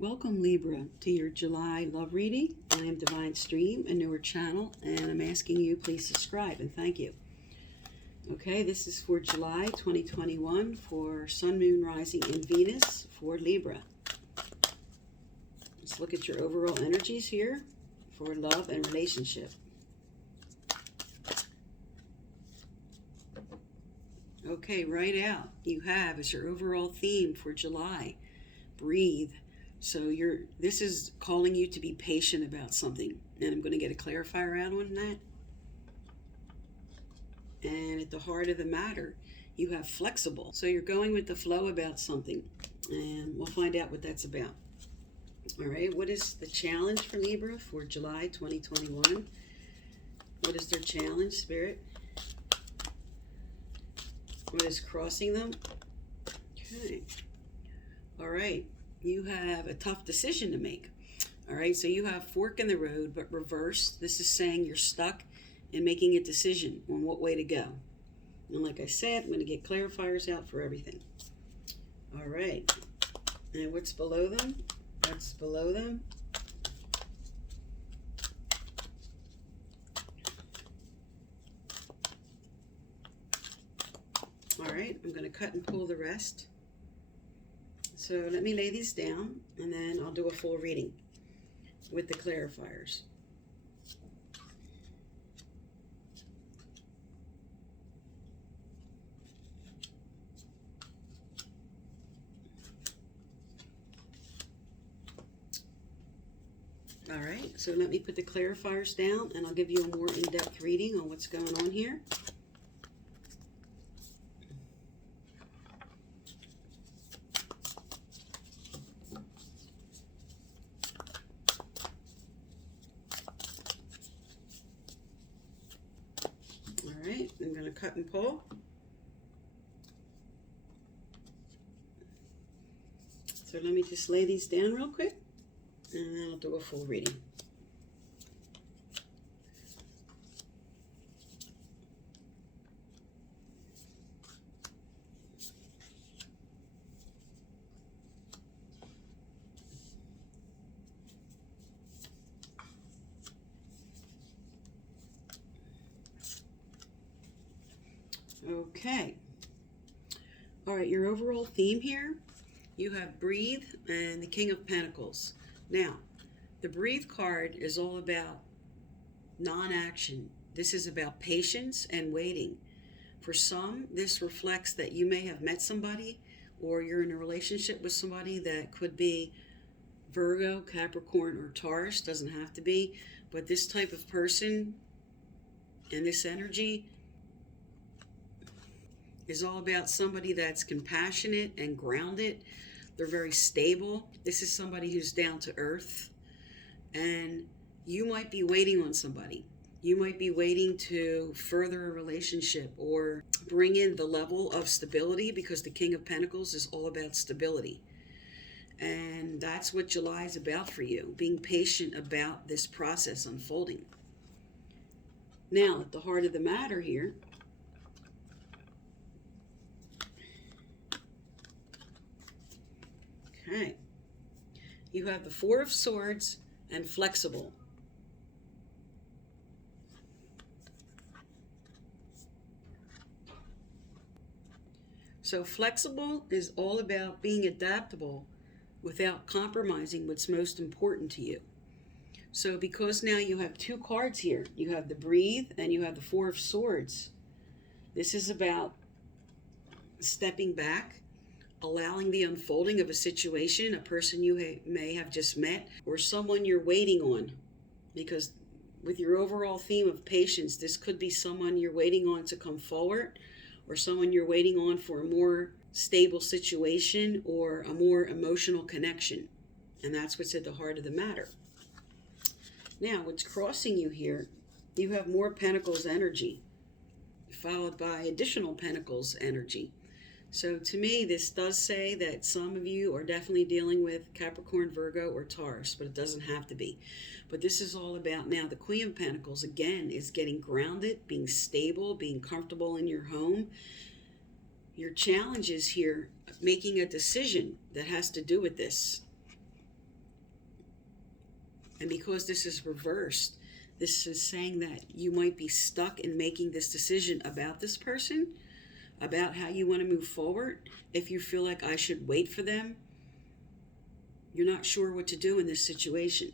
Welcome, Libra, to your July love reading. I am Divine Stream, a newer channel, and I'm asking you please subscribe and thank you. Okay, this is for July 2021 for Sun, Moon, Rising, and Venus for Libra. Let's look at your overall energies here for love and relationship. Okay, right out, you have as your overall theme for July, breathe. So this is calling you to be patient about something. And I'm going to get a clarifier out on that. And at the heart of the matter, you have flexible. So you're going with the flow about something. And we'll find out what that's about. All right, what is the challenge for Libra for July 2021? What is their challenge, Spirit? What is crossing them? Okay. All right. You have a tough decision to make. All right, so you have fork in the road, but reverse. This is saying you're stuck in making a decision on what way to go. And like I said, I'm going to get clarifiers out for everything. All right, and what's below them? What's below them? All right, I'm going to cut and pull the rest. So let me lay these down, and then I'll do a full reading with the clarifiers. All right, so let me put the clarifiers down, and I'll give you a more in-depth reading on what's going on here. I'm going to cut and pull. So let me just lay these down real quick, and then I'll do a full reading. Okay. All right, your overall theme here, you have breathe and the King of Pentacles. Now, the breathe card is all about non-action. This is about patience and waiting. For some, this reflects that you may have met somebody or you're in a relationship with somebody that could be Virgo, Capricorn, or Taurus. Doesn't have to be, but this type of person and this energy is all about somebody that's compassionate and grounded. They're very stable. This is somebody who's down to earth. And you might be waiting on somebody. You might be waiting to further a relationship or bring in the level of stability, because the King of Pentacles is all about stability. And that's what July is about for you, being patient about this process unfolding. Now, at the heart of the matter here, okay, you have the Four of Swords and flexible. So flexible is all about being adaptable without compromising what's most important to you. So because now you have two cards here, you have the breathe and you have the Four of Swords. This is about stepping back, allowing the unfolding of a situation, a person you may have just met, or someone you're waiting on. Because with your overall theme of patience, this could be someone you're waiting on to come forward, or someone you're waiting on for a more stable situation or a more emotional connection. And that's what's at the heart of the matter. Now, what's crossing you here, you have more Pentacles energy, followed by additional Pentacles energy. So to me, this does say that some of you are definitely dealing with Capricorn, Virgo, or Taurus, but it doesn't have to be. But this is all about now the Queen of Pentacles, again, is getting grounded, being stable, being comfortable in your home. Your challenge is here making a decision that has to do with this. And because this is reversed, this is saying that you might be stuck in making this decision about this person, about how you want to move forward. If you feel like I should wait for them, you're not sure what to do in this situation.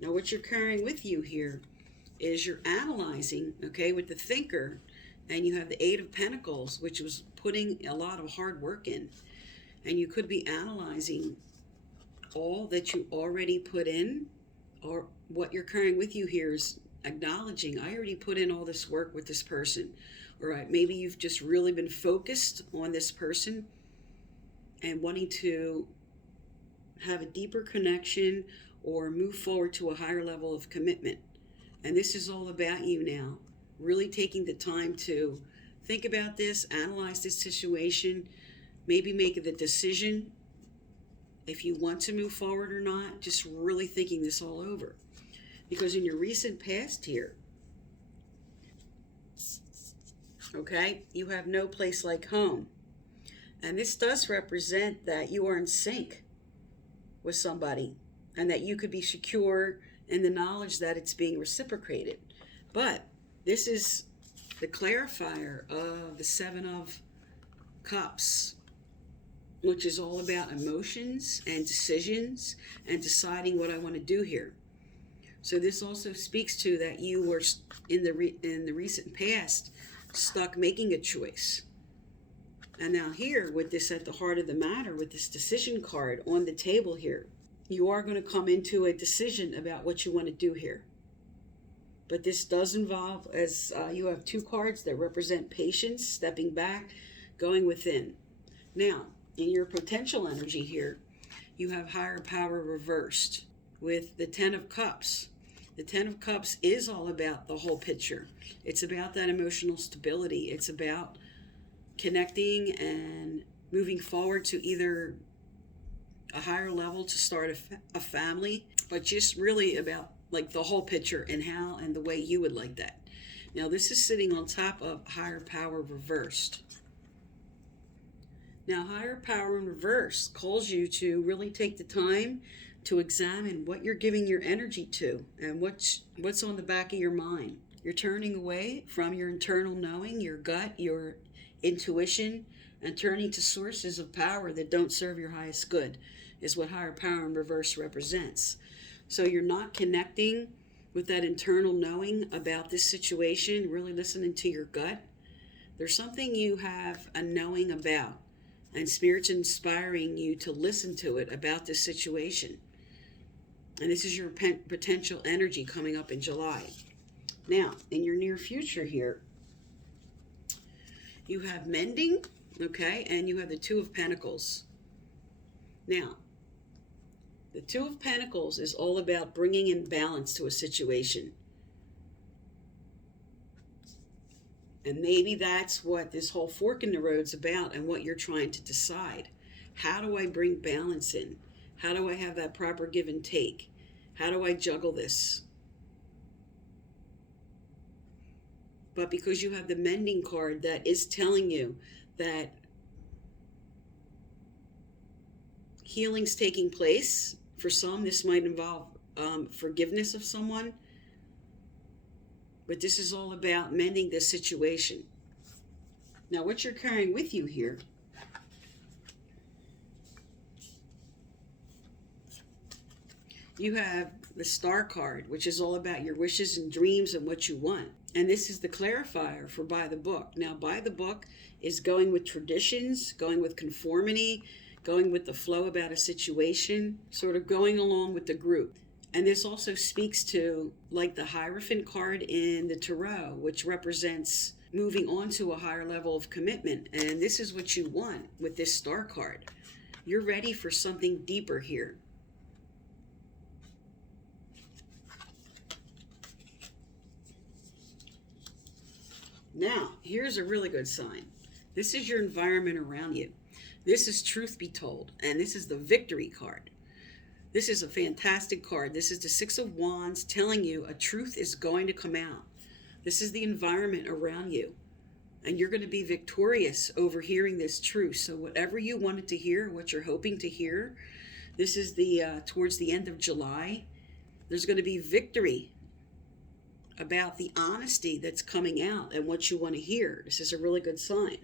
Now, what you're carrying with you here is you're analyzing, okay, with the thinker, and you have the Eight of Pentacles, which was putting a lot of hard work in. And you could be analyzing all that you already put in, or what you're carrying with you here is acknowledging, I already put in all this work with this person. All right, maybe you've just really been focused on this person and wanting to have a deeper connection or move forward to a higher level of commitment. And this is all about you now, really taking the time to think about this, analyze this situation, maybe make the decision if you want to move forward or not, just really thinking this all over. Because in your recent past here, okay, you have no place like home. And this does represent that you are in sync with somebody and that you could be secure in the knowledge that it's being reciprocated. But this is the clarifier of the Seven of Cups, which is all about emotions and decisions and deciding what I want to do here. So this also speaks to that you were in the recent past stuck making a choice. And now here, with this at the heart of the matter, with this decision card on the table here, you are going to come into a decision about what you want to do here. But this does involve, as you have two cards that represent patience, stepping back, going within. Now, in your potential energy here, you have higher power reversed with the Ten of Cups. The Ten of Cups is all about the whole picture. It's about that emotional stability. It's about connecting and moving forward to either a higher level to start a family, but just really about like the whole picture and how and the way you would like that. Now this is sitting on top of higher power reversed. Now higher power in reverse calls you to really take the time to examine what you're giving your energy to and what's on the back of your mind. You're turning away from your internal knowing, your gut, your intuition, and turning to sources of power that don't serve your highest good is what higher power in reverse represents. So you're not connecting with that internal knowing about this situation, really listening to your gut. There's something you have a knowing about, and Spirit's inspiring you to listen to it about this situation. And this is your potential energy coming up in July. Now, in your near future here, you have mending, okay, and you have the Two of Pentacles. Now, the Two of Pentacles is all about bringing in balance to a situation. And maybe that's what this whole fork in the road's about and what you're trying to decide. How do I bring balance in? How do I have that proper give and take? How do I juggle this? But because you have the mending card that is telling you that healing's taking place. For some, this might involve forgiveness of someone. But this is all about mending this situation. Now, what you're carrying with you here you have the Star card, which is all about your wishes and dreams and what you want. And this is the clarifier for by the book. Now, by the book is going with traditions, going with conformity, going with the flow about a situation, sort of going along with the group. And this also speaks to like the Hierophant card in the Tarot, which represents moving on to a higher level of commitment. And this is what you want with this Star card. You're ready for something deeper here. Now, here's a really good sign. This is your environment around you. This is Truth Be Told, and this is the Victory card. This is a fantastic card. This is the Six of Wands telling you a truth is going to come out. This is the environment around you, and you're going to be victorious over hearing this truth. So whatever you wanted to hear, what you're hoping to hear, This is the towards the end of July. There's going to be victory about the honesty that's coming out and what you want to hear. This is a really good sign.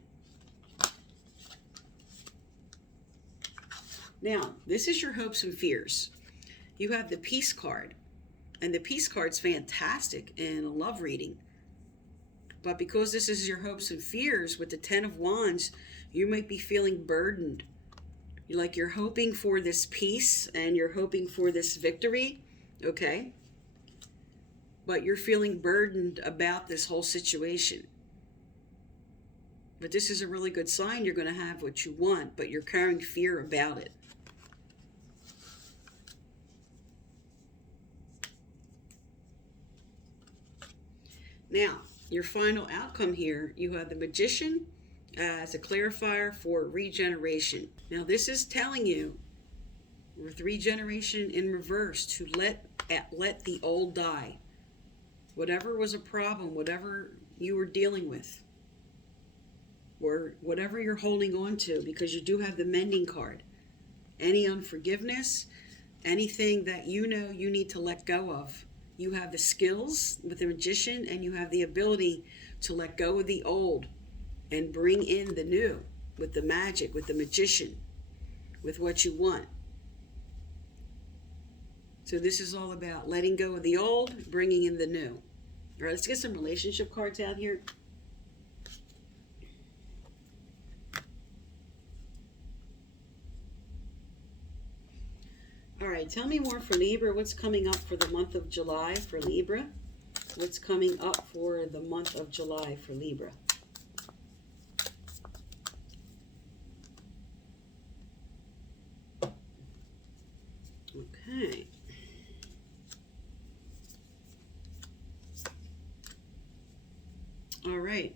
Now, this is your hopes and fears. You have the Peace card, and the Peace card's fantastic in a love reading. But because this is your hopes and fears with the Ten of Wands, you might be feeling burdened. Like you're hoping for this peace and you're hoping for this victory, okay? But you're feeling burdened about this whole situation. But this is a really good sign. You're going to have what you want, but you're carrying fear about it. Now, your final outcome here, you have the Magician as a clarifier for regeneration. Now, this is telling you, with regeneration in reverse, to let the old die. Whatever was a problem, whatever you were dealing with, or whatever you're holding on to, because you do have the Mending card. Any unforgiveness, anything that you know you need to let go of. You have the skills with the Magician, and you have the ability to let go of the old and bring in the new with the magic, with the Magician, with what you want. So this is all about letting go of the old, bringing in the new. All right, let's get some relationship cards out here. All right, tell me more for Libra. What's coming up for the month of July for Libra? What's coming up for the month of July for Libra? Okay. All right.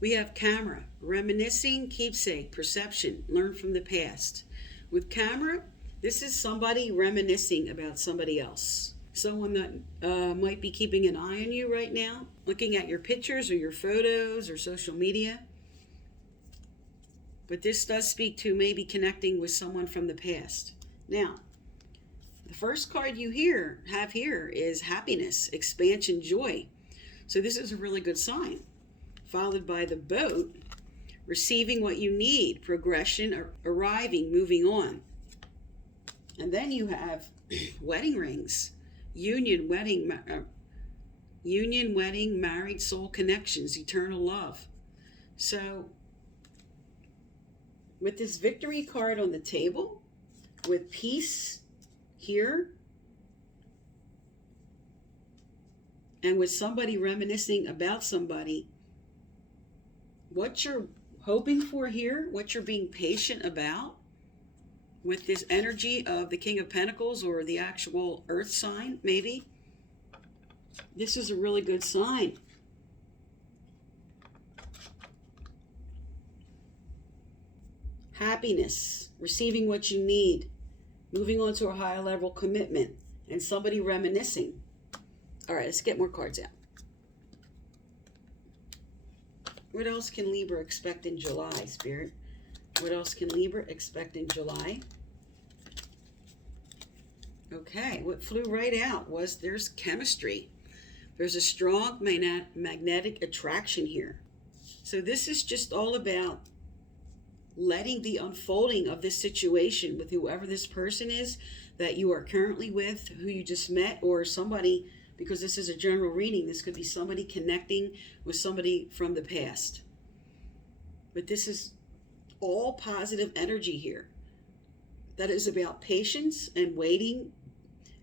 We have camera, reminiscing, keepsake, perception, learn from the past. With camera, this is somebody reminiscing about somebody else. Someone that might be keeping an eye on you right now, looking at your pictures or your photos or social media. But this does speak to maybe connecting with someone from the past. Now, the first card you have here is happiness, expansion, joy. So this is a really good sign. Followed by the Boat, receiving what you need, progression, arriving, moving on. And then you have wedding rings, union, wedding, married soul connections, eternal love. So with this Victory card on the table, with peace here, and with somebody reminiscing about somebody, what you're hoping for here, what you're being patient about, with this energy of the King of Pentacles or the actual Earth sign, maybe, this is a really good sign. Happiness, receiving what you need, moving on to a higher level commitment, and somebody reminiscing. All right, let's get more cards out. What else can Libra expect in July, Spirit? What else can Libra expect in July? Okay, what flew right out was there's chemistry. There's a strong magnetic attraction here. So this is just all about letting the unfolding of this situation with whoever this person is that you are currently with, who you just met, or somebody, because this is a general reading, this could be somebody connecting with somebody from the past. But this is all positive energy here. That is about patience and waiting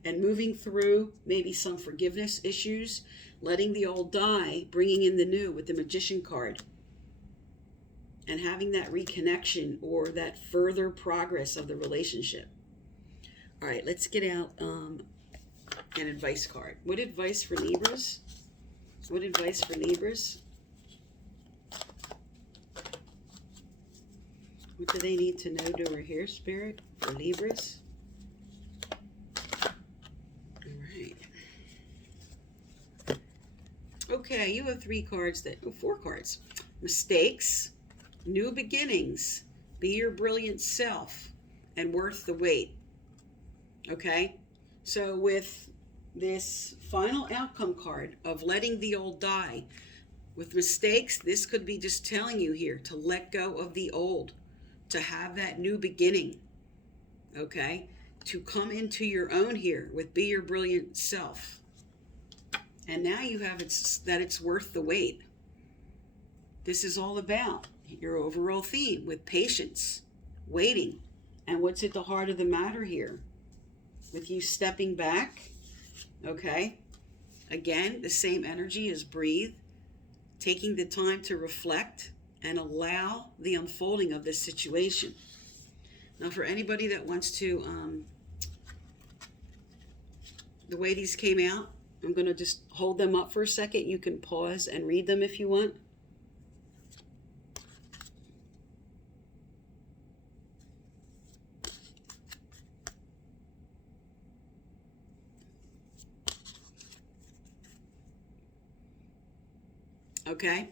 and moving through maybe some forgiveness issues, letting the old die, bringing in the new with the Magician card, and having that reconnection or that further progress of the relationship. All right, let's get out an advice card. What advice for Libras? What advice for Libras? What do they need to know over here, Spirit, for Libras? All right. Okay, you have four cards. Mistakes, new beginnings, be your brilliant self, and worth the wait. Okay? So with this final outcome card of letting the old die, with mistakes, this could be just telling you here to let go of the old, to have that new beginning, okay? To come into your own here with be your brilliant self. And now you have that it's worth the wait. This is all about your overall theme with patience, waiting. And what's at the heart of the matter here? With you stepping back, okay? Again, the same energy as breathe, taking the time to reflect and allow the unfolding of this situation. Now, for anybody that wants to, the way these came out, I'm going to just hold them up for a second. You can pause and read them if you want. Okay,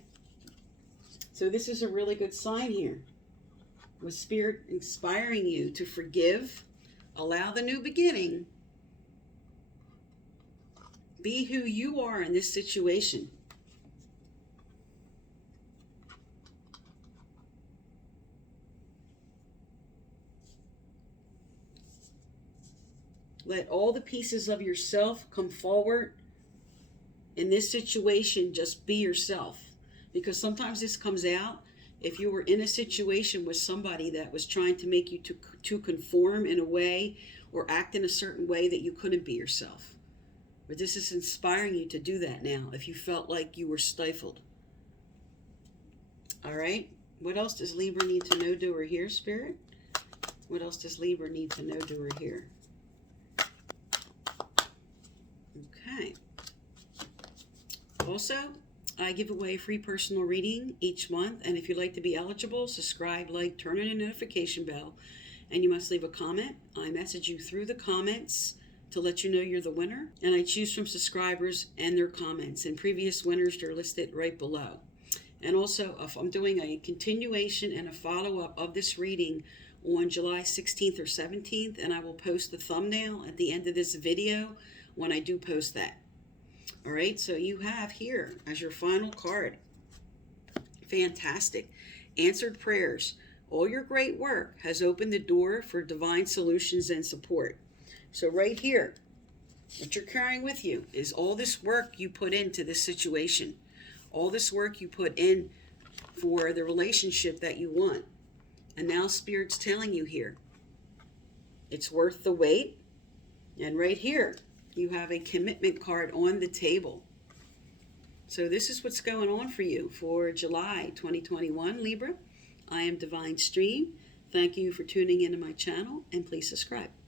so this is a really good sign here, with Spirit inspiring you to forgive, allow the new beginning, be who you are in this situation. Let all the pieces of yourself come forward. In this situation, just be yourself. Because sometimes this comes out if you were in a situation with somebody that was trying to make you to conform in a way or act in a certain way that you couldn't be yourself. But this is inspiring you to do that now if you felt like you were stifled. All right? What else does Libra need to know, do, or hear, Spirit? What else does Libra need to know, do, or hear? Okay. Also, I give away a free personal reading each month, and if you'd like to be eligible, subscribe, like, turn on your notification bell, and you must leave a comment. I message you through the comments to let you know you're the winner, and I choose from subscribers and their comments, and previous winners are listed right below. And also, if I'm doing a continuation and a follow-up of this reading on July 16th or 17th, and I will post the thumbnail at the end of this video when I do post that. All right, so you have here as your final card, fantastic, answered prayers. All your great work has opened the door for divine solutions and support. So right here, what you're carrying with you is all this work you put into this situation, all this work you put in for the relationship that you want. And now Spirit's telling you here, it's worth the wait. And right here, you have a commitment card on the table. So this is what's going on for you for July 2021, Libra. I am Divine Stream. Thank you for tuning into my channel, and please subscribe.